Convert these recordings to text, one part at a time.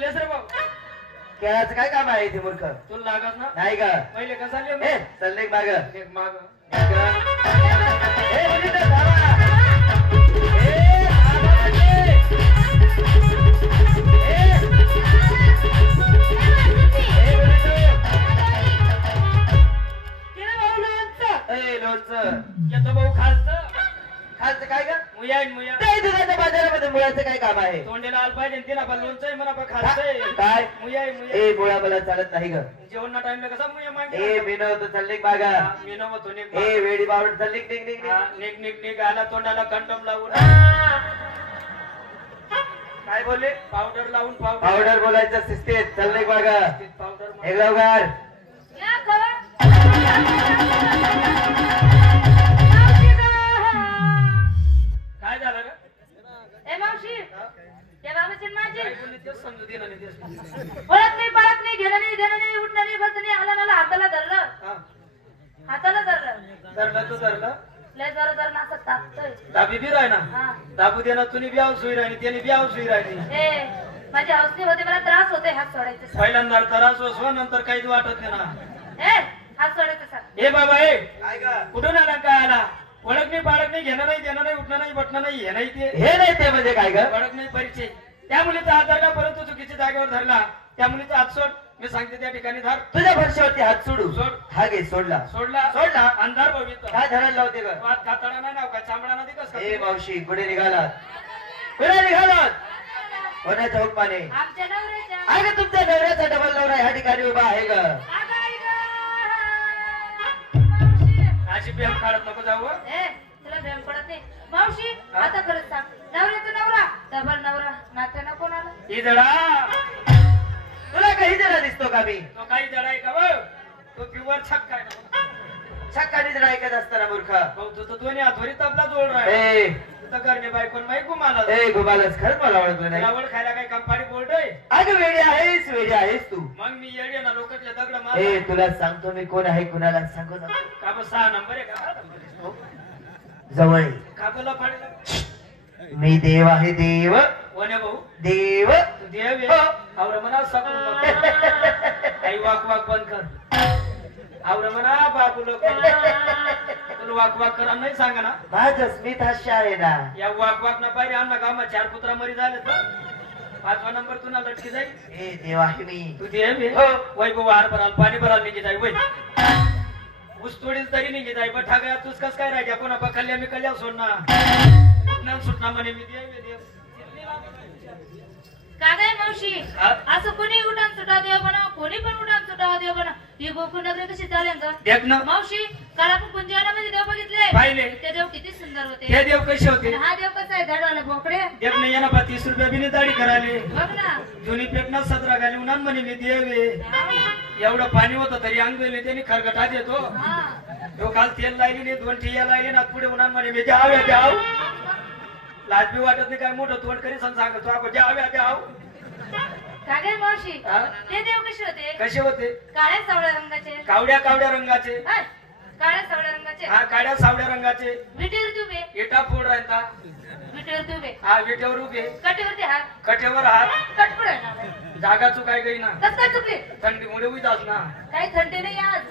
लेस रे भाऊ खेळाचं काय काम आहे ते मूर्ख तुला लागत ना नाही का पहिले कसा लिह ए चल निघ माग माग ए मुली तर धावा ए धावा म्हणजे येतो भाऊ खालचं खालचं काय का मुया नाही दुधाच्या बाजारामध्ये मुळाचं काय काम आहे तोंडेला आल पाहिजे तिला पण लोणचं आहे म्हणा पण खालचं काय मुया ए मुळा मला चालत नाही ग जेवण ना टाइमला कसा मुया मागे ए विनोद चालले मागा मी नव्हतो निघ ए वेडी बावड चालली निघ निघ निघ निघ निघ आला तोंडाला कंटम लावून काय बोलले पावडर लावून पावडर बोलायचं शिस्तीत चालले मागा पावडर एक लवकर काय झालं रे ए मावशी त्या बाबाची माझी काय बोलली तेच समजू दे ना नाही तेच ओळख नाही पाळत नाही घेणं नाही देणं नाही उठणं नाही बसणं नाही आला मला हाताला धरलं हाताला धरलं धरलं तू धरलं लय जरा जरा असं तापतोय दाबी बी राही ना हा दाबू दे ना तुम्ही ब्याव सुई राहिली त्याने ब्याव सुई राहिली ए माझी हौसली होते मला त्रास होते हात सोडायचे पहिल्यांदा त्रास असो नंतर काहीच वाटत नाही ना ए हात सोडायचे सर ए बाबा ए काय का कुठून आला काय आला ओळख नाही पाळख नाही घेणं नाही देणं नाही उठणं नाही बटणं नाही हे नाही ते हे नाही ते म्हणजे काय ग ओळख नाही परिचय त्या मुलीचा हात धरला परंतु चुकीच्या जागेवर धरला त्या मुलीचा हात सोड मी सांगते त्या ठिकाणी धर तुझ्या भरशावरती हात सोडू सोड हा घे सोडला सोडला अंधार बघितलं काय धरायला लावते ग वाद खाताडा नाही नाव काय चांबडा नाही कस ए मावशी कुठे निघालात कुठे निघालात कोणाच्या हुकमाने आमच्या नवऱ्याच्या अगं तुमच्या नवऱ्याचा डबल नवरा ह्या ठिकाणी उभा आहे ग अगं आई गं. मावशी अशी बेम काढत नको जाऊ हं. ए तुला भेम पडत नाही मावशी आता खरंच सांग नवऱ्याचा नवरा डबल नवरा नात्यानं कोणाला ही जडा तुला काही जरा दिसतो का मी तो काही जडा आहे का बघ तो प्युअर छक्का आहे ना छक्कानी जरा ऐकत असताना मूर्ख भाऊ तू तर दोन्ही हातोरी तबला जोड राहा ए तर करणे बायकोन माहिती घुमाला ए घुमालच खरंच मला ओळखलं नाही आवड खायला काही कंपाडी बोर्ड आहे अगं वेडी आहेस तू मग मी येडे ना लोकांच्या दगड ए मार तुला सांगतो मी कोण आहे कुणाला सांगू नको का बस 6 नंबर आहे का जवळ ये. काबला पाडेल मी देव आहे देव वने भाऊ देव तू देव आहे आवरा म्हणा सकून काही वाक वाक बंद कर आवरा म्हणा बाबू लोक तुला वाक वाक करा नाही सांगा ना माझं स्मित हास्य आहे ना या वाक वाक ना पाहिजे अन्ना गामा 4 पुत्रा मरी झाले तर 5वा नंबर तुला लटकी जाईल ए देव आहे मी तू देव आहे हो. वैभव हार भराल पाणी भराल निघी जाई वै ऊस तोडील तरी निघी जाई पण ठाकया तूच कस काय राहायच्या कोणा पकडल्या मी कल्या सोडणार सुटणार म्हणे मी देव आहे, देव का काय मावशी हा? असं कोणी उडान सुटा देव म्हणा कोणी पण उडान सुटा देव म्हणा ही गोकुळ नगरी कशी चालेल का देख ना मावशी काल आपण कुंजवनामध्ये देव बघितले पाहिले ते देव किती सुंदर होते हे देव कसे होते आणि हा देव कसा आहे धडवाला बोकडे देख नाही येणार बा 30 रुपया बिनी दाढी कराले बघ ना जुनी पेटना 17 घाली उन्हान म्हणे मी देव आहे एवढं पाणी होतं तरी अंग गेले त्यांनी खरगटा देतो हा तो काल तेल लायली नाही 2 ठिया लायली ना पुढे उन्हान म्हणे मी द्याव्या द्याव लाज बी वाटत नाही काय मोठं तोंड करी सांगतो आपण द्याव्या द्याव का काय मावशी हा? ते देव कसे होते कसे होते काळ्या सावळ्या रंगाचे कावड्या रंगाचे हाय, काळ्या सावळ्या रंगाचे हा काड्या सावड्या रंगाचे विटेवर तुबे इटा फोड राहता विटेवर तुबे हा विटेवर उभे कटेवरती हात कटेवर हात कटपड आहे ना जागा चुकाय गई ना कस काय चुकले थंडी मुळे उजाच ना काही थंडी नाही आज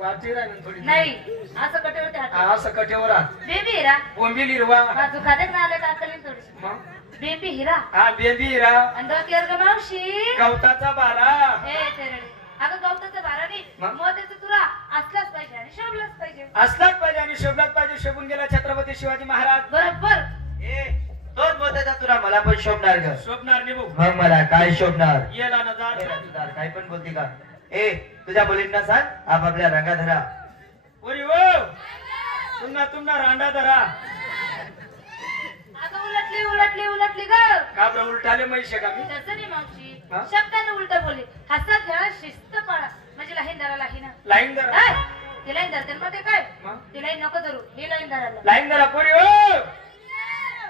वाची राहिली थोडी नाही असं कटेवरती हात हा असं कटेवर हात बेबी हिरा बोंबील हिरवा बाजू खात्यात ना आलं टाकली थोडीशी मग बेबी हिरा हा बेबी हिरा आणि डोक्यावर ग मावशी गवताचा बारा ए तेरडे अगं गवताचं बारा नाही मग? मोत्याचं तुरा असलाच पाहिजे आणि शोभलाच पाहिजे असलाच पाहिजे आणि शोभलाच पाहिजे शोभून गेला छत्रपती शिवाजी महाराज बरोबर ए दोन मोत्याचा तुला मला पण शोभणार ग शोभणार निभू मग मला काय शोभणार येला ना जार काय पण बोलते का ए तुझ्या मुलींना सांग आपापल्या रंगा धरा ओरी वो तुम्हा रांडा धरा अगं उलटली ग का बरं उलटाले म्हैसे का मी तसं नाही मावशी हा? शब्दाने उलट बोले हसत खेळा शिस्त पाळा म्हणजे लाईन धरा लाईन लाईन धरा ऐ, ती लाईन धरते ना मग ते काय मग? ती लाईन नको धरू ही लाईन धरायला लाईन धरा पोरी हो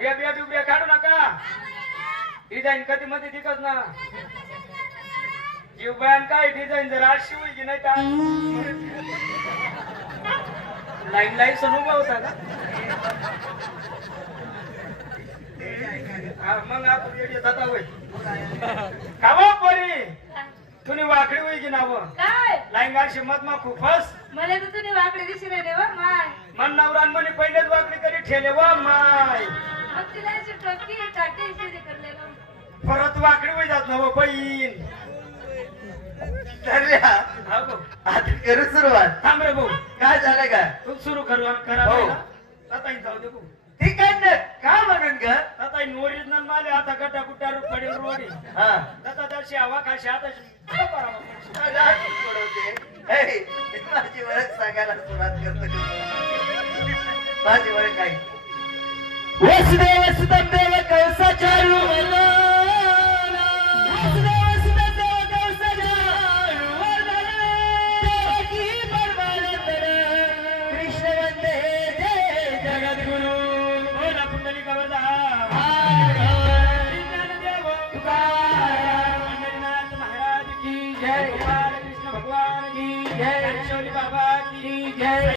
बिया काढू नका डिझाईन कधी मध्ये दिकच ना जीव बयान काय डिझाईन जर आज शिवली की नाही का लाईन सण उभा होता का हा मग आपण येडे जाता होय कावा पोरी तुम्ही वाकडी होई की नाव काय लाईंगा शिमत मा खूपच मला तर तुम्ही वाकडे दिशी रे वा माय मन नवरान म्हणे पहिलेच वाकडी करी ठेले वा माय मग तिला अशी टोकी काटे इथे करलेलं परत वाकडी होई जात नव बहीण धरल्या हा भाऊ आता करू सुरुवात थांब रे भाऊ काय झालं का तू सुरू करा हो. आता जाऊ दे भाऊ ठीक आहे ना का म्हणून का आता ओरिजिनल माले आता गटा कुट्या पडे रोडी हा आता त्याशी हवा खाशी आता माझी ओळख सांगायला सुरुवात करतो माझी ओळख काय वसुदेव सुतम देव कंसाचारू वसुदेव सुतम देव कंसाचारू देवकी परमानंदन कृष्ण वंदे जगद्गुरु बोला पुंडली कवरदा पंढरीनाथ महाराज की जय कृष्ण भगवान की जय बाबा की जय